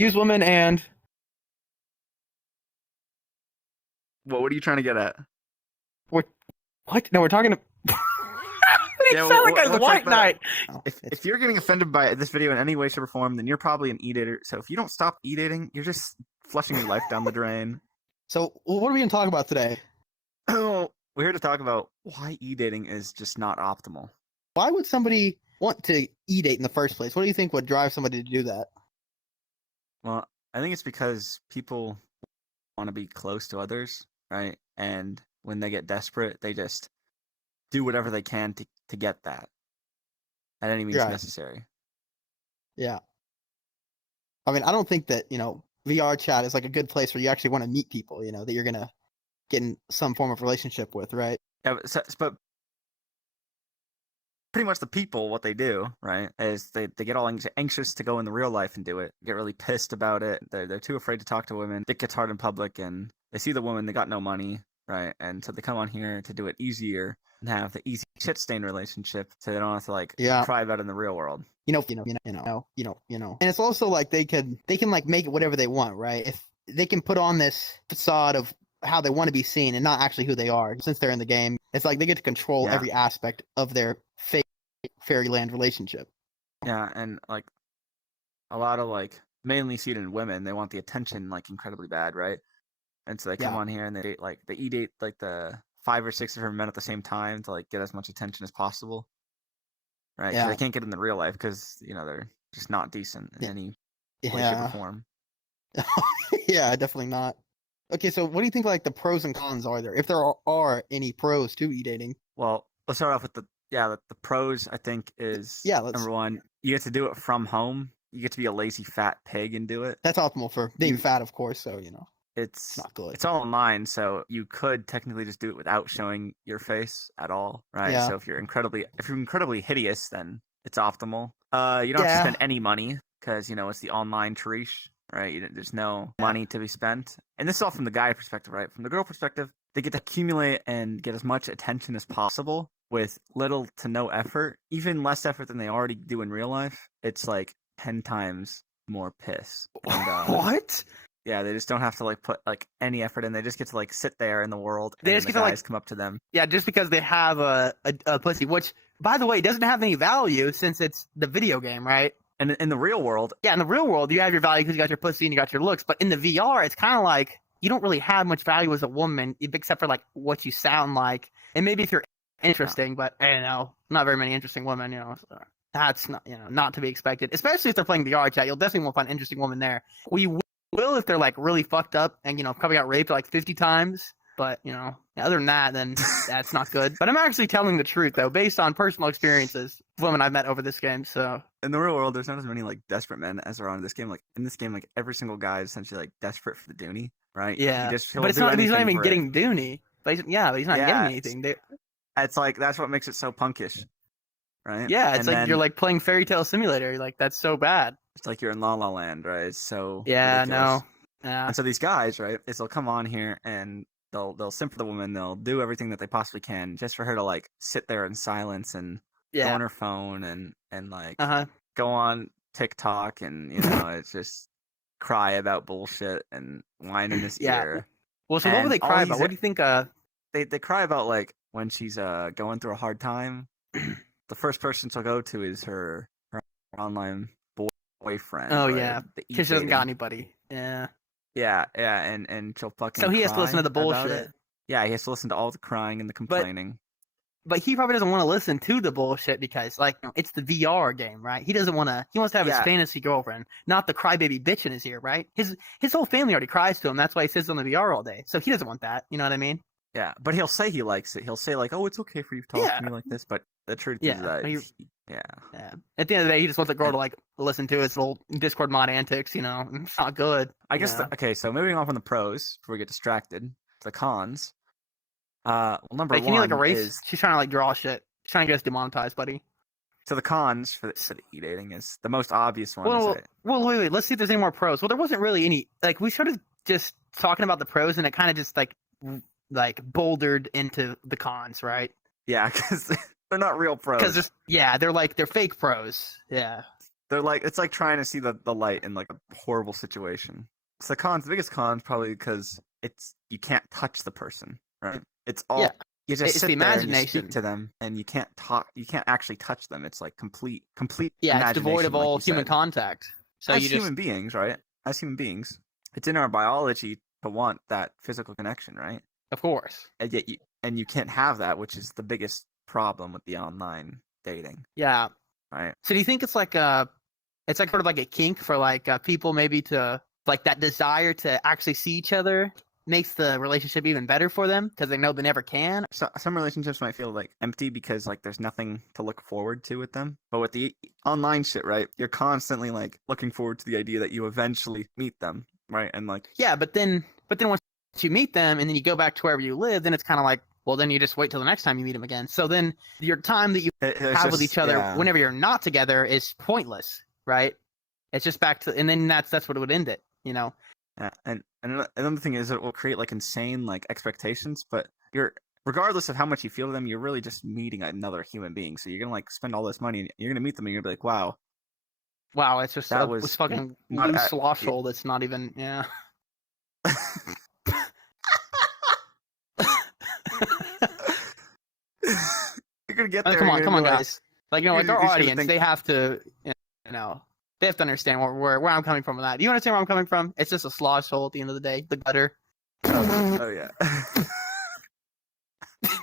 use women and What are you trying to get at? what? What? No, we're talking. It Yeah, sounds like a what's white like knight. if you're getting offended by this video in any way, shape, or form, then you're probably an e-dater. So if you don't stop e-dating, you're just flushing your life down the drain. So, what are we going to talk about today? We're here to talk about why e-dating is just not optimal. Why would somebody want to e-date in the first place? What do you think would drive somebody to do that? Well, I think it's because people want to be close to others, right? And when they get desperate, they just do whatever they can to get that at any means Right. necessary. Yeah. I mean, I don't think that, VRChat is like a good place where you actually want to meet people, that you're going to get in some form of relationship with, right? Yeah, but pretty much the people, what they do, right, is they get all anxious to go in the real life and do it, get really pissed about it. They're too afraid to talk to women. It gets hard in public, and they see the woman, they got no money, right? And so they come on here to do it easier and have the easy shit stain relationship, so they don't have to cry about it in the real world. And it's also like they can like make it whatever they want, right? If they can put on this facade of how they want to be seen and not actually who they are, since they're in the game, it's like they get to control every aspect of their fake fairyland relationship. Yeah, and like a lot of mainly seen in women, they want the attention incredibly bad, right? And so they come on here and they e-date the 5 or 6 different men at the same time to get as much attention as possible, right? Yeah. They can't get in the real life because they're just not decent in any way, shape, or form. Yeah, definitely not. Okay, so what do you think the pros and cons are there, if there are any pros to e-dating? Well, let's start off with the pros. I think is number one, you get to do it from home. You get to be a lazy fat pig and do it. That's optimal for being fat, of course. So it's not good. It's all online, so you could technically just do it without showing your face at all, right? Yeah. So if you're incredibly hideous, then it's optimal. You don't have to spend any money because it's the online Trish, right? There's no money to be spent, and this is all from the guy perspective, right? From the girl perspective, they get to accumulate and get as much attention as possible with little to no effort, even less effort than they already do in real life. It's 10 times more piss. And, what? Yeah, they just don't have to put any effort in. They just get to sit there in the world. They just get to guys come up to them. Yeah, just because they have a pussy, which by the way doesn't have any value since it's the video game, right? And in the real world, yeah, in the real world you have your value because you got your pussy and you got your looks. But in the VR, it's kind of like you don't really have much value as a woman except for what you sound like, and maybe if you're interesting. But I don't know, not very many interesting women, So that's not not to be expected. Especially if they're playing VRChat, you'll definitely won't find an interesting woman there. We will if they're really fucked up and probably got raped 50 times. But other than that, then that's not good. But I'm actually telling the truth though, based on personal experiences, women I've met over this game. So in the real world, there's not as many desperate men as there are in this game. In this game, every single guy is essentially desperate for the Dooney, right? Yeah, but it's not. He's not even getting Dooney. But he's not getting anything. It's that's what makes it so punkish, right? Yeah, it's you're playing Fairy Tale Simulator. That's so bad. It's you're in La La Land, right? It's so ridiculous. No. Yeah. And so these guys, right, they'll come on here and they'll simp for the woman. They'll do everything that they possibly can just for her to sit there in silence and go on her phone and go on TikTok and it's just cry about bullshit and whine in his ear. Well, so what would they cry about? What do you think? They cry about when she's going through a hard time. The first person she'll go to is her online boyfriend. Oh yeah, because she doesn't got anybody. Yeah. Yeah, and she'll fucking. So he has to listen to the bullshit. Yeah, he has to listen to all the crying and the complaining. But he probably doesn't want to listen to the bullshit because it's the VR game, right? He doesn't want to. He wants to have his fantasy girlfriend, not the crybaby bitch in his ear, right? His whole family already cries to him. That's why he sits on the VR all day. So he doesn't want that. You know what I mean? Yeah, but he'll say he likes it. He'll say oh, it's okay for you to talk to me like this. But the truth is that yeah. At the end of the day, he just wants the girl to listen to his little Discord mod antics. It's not good. I guess. Okay, so moving on from the pros before we get distracted, the cons. Number one, can you erase? She's trying to draw shit. She's trying to get us demonetized, buddy. So the cons for the e-dating is the most obvious one. Well, wait. Let's see if there's any more pros. Well, there wasn't really any. We started just talking about the pros, and it kind of just bouldered into the cons, right? Yeah, because they're not real pros. Because they're fake pros. Yeah. They're like, it's like trying to see the light in like a horrible situation. It's the biggest con probably because you can't touch the person, right? It's all Yeah. you just It's sit the there and you imagination. speak to them, and you can't talk. You can't actually touch them. It's like complete Yeah, imagination, it's devoid of like all you human said. contact. So As you human just beings, right? As human beings, it's in our biology to want that physical connection, right? of course. And yet you can't have that, which is the biggest problem with the online dating, Yeah. right? So do you think it's like sort of like a kink for like people maybe to like that desire to actually see each other makes the relationship even better for them because they know they never can? So, some relationships might feel like empty because like there's nothing to look forward to with them. But with the online shit, right? You're constantly like looking forward to the idea that you eventually meet them, right? And like Yeah, but then once you meet them and then you go back to wherever you live, then it's kind of like, well, then you just wait till the next time you meet them again. So then your time that you have with each other whenever you're not together is pointless, right? It's just back to, and then that's what would end it, you know? Yeah, and another thing is it will create like insane like expectations, but you're regardless of how much you feel to them, you're really just meeting another human being. So you're gonna like spend all this money, and you're gonna meet them, and you're gonna be like, wow, It's just that was fucking not loose sloshhole that's not even, yeah. You're gonna get there. Come on, like, guys. Like, you know, like our you should audience, think- they have to, you know, they have to understand where I'm coming from with that. Do you understand where I'm coming from? It's just a slosh hole at the end of the day, the gutter. Oh yeah.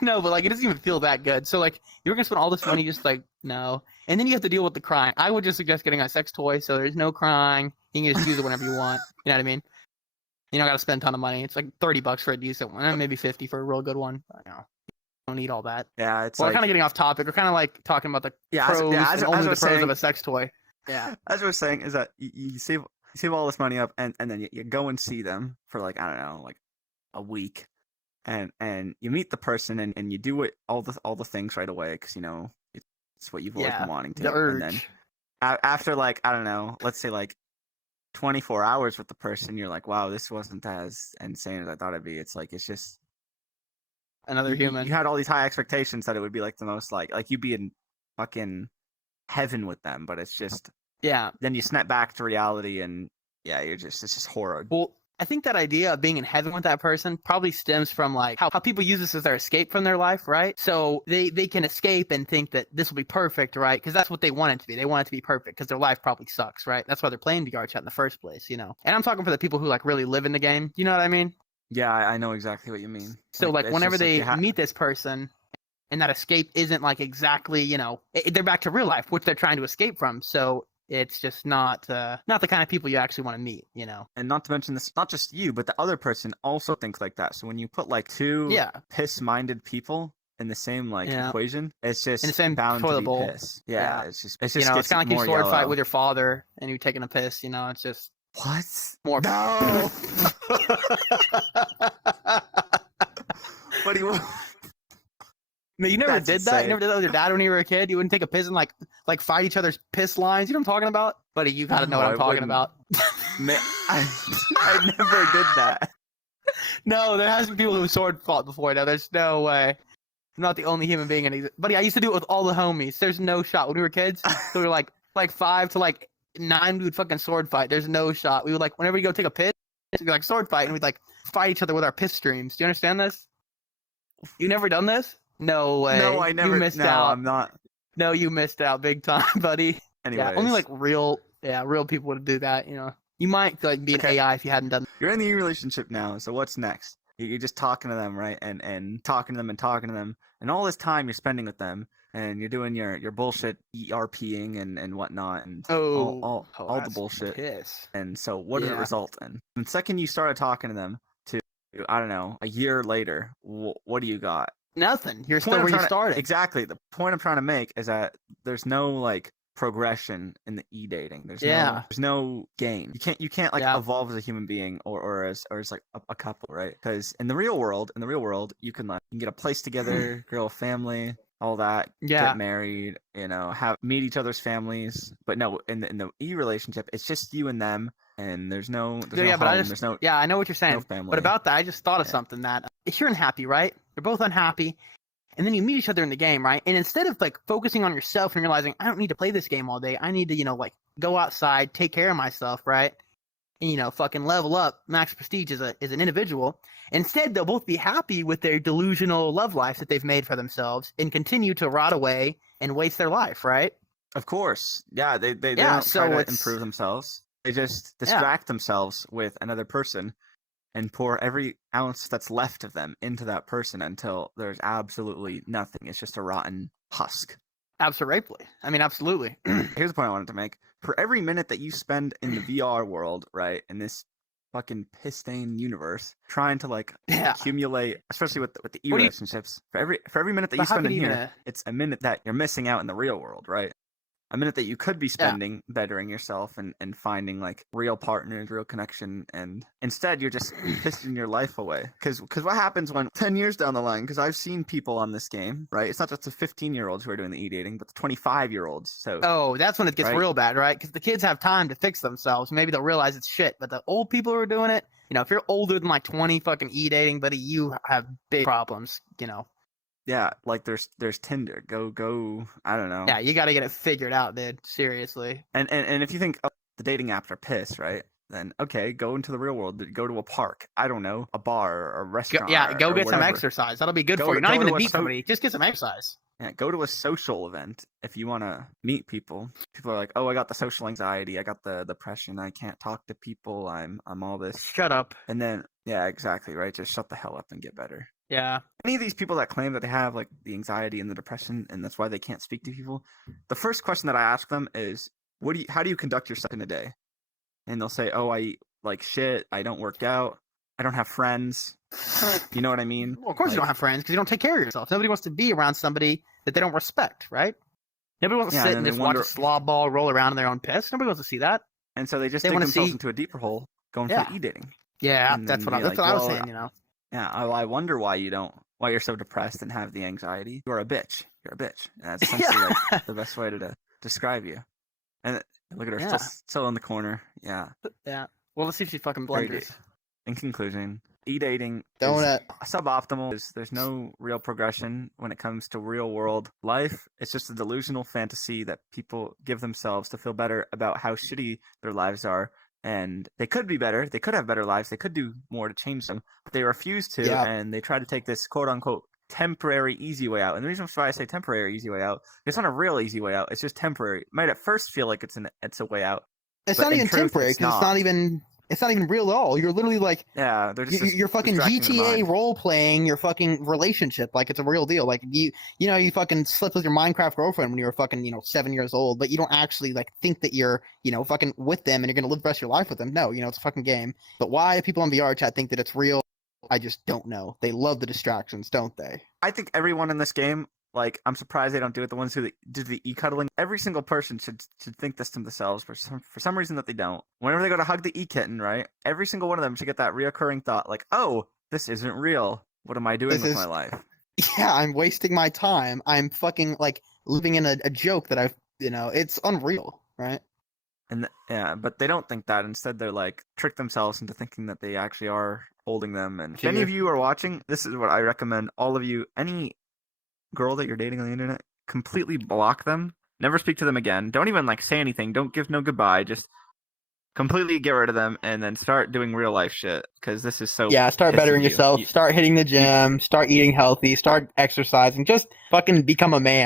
No, but like it doesn't even feel that good. So like you're gonna spend all this money just like no, and then you have to deal with the crying. I would just suggest getting a sex toy so there's no crying. You can just use it whenever you want. You know what I mean? You don't gotta spend a ton of money. It's like $30 for a decent one, maybe 50 for a real good one. You know, you don't need all that. Yeah, it's Well, like, we're kind of getting off topic. We're kind of like talking about the as- pros as- and only as I the was pros saying- of a sex toy. Yeah. as I was saying, is that you save all this money up, and then you go and see them for like, I don't know, like a week, and you meet the person, and you do all the things right away because you know it's what you've always been wanting to. The urge. And then after like, I don't know, let's say like 24 hours with the person, you're like, wow, this wasn't as insane as I thought it'd be. It's like, it's just Another human. You had all these high expectations that it would be like the most like you'd be in fucking heaven with them, but it's just, yeah. then you snap back to reality, and yeah, it's just horror. Well, I think that idea of being in heaven with that person probably stems from like how people use this as their escape from their life, right? So they can escape and think that this will be perfect, right? Because that's what they want it to be. They want it to be perfect because their life probably sucks, right? That's why they're playing VRChat in the first place, you know? And I'm talking for the people who like really live in the game. You know what I mean? Yeah, I know exactly what you mean. So like it's whenever just, like, they meet this person and that escape isn't like exactly, you know, they're back to real life, which they're trying to escape from. So it's just not the kind of people you actually want to meet, you know. And not to mention this, not just you, but the other person also thinks like that. So when you put like two piss-minded people in the same like equation, it's just in the same bound toilet to be bowl. piss. Yeah, it's just you know, it's kind of like you sword yellow. fight with your father and you're taking a piss. You know, it's just what? More no. What do you? No, you never That's did that. insane. You never did that with your dad when you were a kid. You wouldn't take a piss and like fight each other's piss lines. You know what I'm talking about, buddy? You got to know what I'm talking about. Man, I never did that. No, there has been people who sword fought before. No, there's no way. I'm not the only human being in these. Buddy, I used to do it with all the homies. There's no shot when we were kids. So we were like 5 to like 9. We would fucking sword fight. There's no shot. We would like whenever we go take a piss, we'd like sword fight and we'd like fight each other with our piss streams. Do you understand this? You never done this? No way. No, I never. You missed no, out. I'm not. No, you missed out big time, buddy. Anyways. Yeah, only like real people would do that. You know, you might like be an AI if you hadn't done. You're in the relationship now, so what's next? You're just talking to them, right? And talking to them and talking to them, and all this time you're spending with them, and you're doing your bullshit ERPing and whatnot, and all the bullshit. Piss. And so, what does it result in? The second you started talking to them, to I don't know, a year later, what do you got? Nothing. You're still where you started. Exactly. The point I'm trying to make is that there's no like progression in the e-dating. There's no gain. You can't like evolve as a human being or as like a couple, right? Because in the real world, you can get a place together, grow a family, all that, get married, you know, meet each other's families. But no, in the e-relationship, it's just you and them, and there's no home, I know what you're saying. No family. But about that, I just thought of something that if you're unhappy, right? You're both unhappy. And then you meet each other in the game, right? And instead of like focusing on yourself and realizing I don't need to play this game all day, I need to, you know, like go outside, take care of myself, right? And, fucking level up, max prestige as an individual. Instead, they'll both be happy with their delusional love life that they've made for themselves and continue to rot away and waste their life, right? Of course. Yeah, they don't so try to improve themselves. They just distract themselves with another person and pour every ounce that's left of them into that person until there's absolutely nothing. It's just a rotten husk. Absolutely. I mean, absolutely. Here's the point I wanted to make. For every minute that you spend in the VR world, right, in this fucking piss-stained universe, trying to accumulate, especially with the e-relationships, for every minute that you spend in here, it's a minute that you're missing out in the real world, right? A minute that you could be spending bettering yourself and finding real partners, real connection, and instead you're just pissing your life away. Because what happens when 10 years down the line, because I've seen people on this game, right? It's not just the 15-year-olds who are doing the e-dating, but the 25-year-olds. So that's when it gets real bad, right? Because the kids have time to fix themselves. Maybe they'll realize it's shit, but the old people who are doing it, if you're older than 20 fucking e-dating, buddy, you have big problems, Yeah, there's Tinder. Go. I don't know. Yeah, you got to get it figured out, dude. Seriously. And if you think the dating apps are piss, right? Then okay, go into the real world. Go to a park. I don't know, a bar or a restaurant. Go get whatever. some exercise. That'll be good for you. Not even to meet somebody. Just get some exercise. Yeah, go to a social event if you want to meet people. People are like, oh, I got the social anxiety. I got the depression. I can't talk to people. I'm all this. Shut up. And then yeah, exactly right. Just shut the hell up and get better. Yeah. Any of these people that claim that they have the anxiety and the depression and that's why they can't speak to people, the first question that I ask them is, how do you conduct yourself in a day? And they'll say, oh, I eat like shit. I don't work out. I don't have friends. You know what I mean? Well, of course you don't have friends because you don't take care of yourself. Nobody wants to be around somebody that they don't respect, right? Nobody wants to sit and just watch a slob ball roll around in their own piss. Nobody wants to see that. And so they just dig themselves into a deeper hole going for e-dating. Yeah, that's what I was saying, Yeah, I wonder why you're so depressed and have the anxiety. You're a bitch. You're a bitch. And that's essentially the best way to describe you. And look at her still in the corner. Yeah. Yeah. Well, let's see if she fucking blunders. In conclusion, e-dating is suboptimal. There's no real progression when it comes to real world life. It's just a delusional fantasy that people give themselves to feel better about how shitty their lives are. And they could be better. They could have better lives. They could do more to change them. But they refuse to, and they try to take this quote-unquote temporary easy way out. And the reason why I say temporary easy way out, it's not a real easy way out. It's just temporary. It might at first feel like it's a way out. It's not even temporary because it's not even real at all. You're literally you're fucking GTA role playing your fucking relationship like it's a real deal. Like you fucking slept with your Minecraft girlfriend when you were fucking 7 years old, but you don't actually think that you're fucking with them and you're gonna live the rest of your life with them. No, it's a fucking game. But why people on VRChat think that it's real, I just don't know. They love the distractions, don't they? I think everyone in this game. I'm surprised they don't do it. The ones who do the e-cuddling, every single person should think this to themselves for some reason that they don't. Whenever they go to hug the e-kitten, right? Every single one of them should get that reoccurring thought, oh, this isn't real. What am I doing with my life? Yeah, I'm wasting my time. I'm fucking living in a joke that it's unreal, right? And but they don't think that. Instead, they're trick themselves into thinking that they actually are holding them. And if any of you are watching, this is what I recommend all of you. Any girl that you're dating on the internet, completely block them. Never speak to them again. Don't even say anything. Don't give no goodbye. Just completely get rid of them and then start doing real life shit because this is so. Yeah, start bettering yourself. Start hitting the gym. Start eating healthy. Start exercising. Just fucking become a man.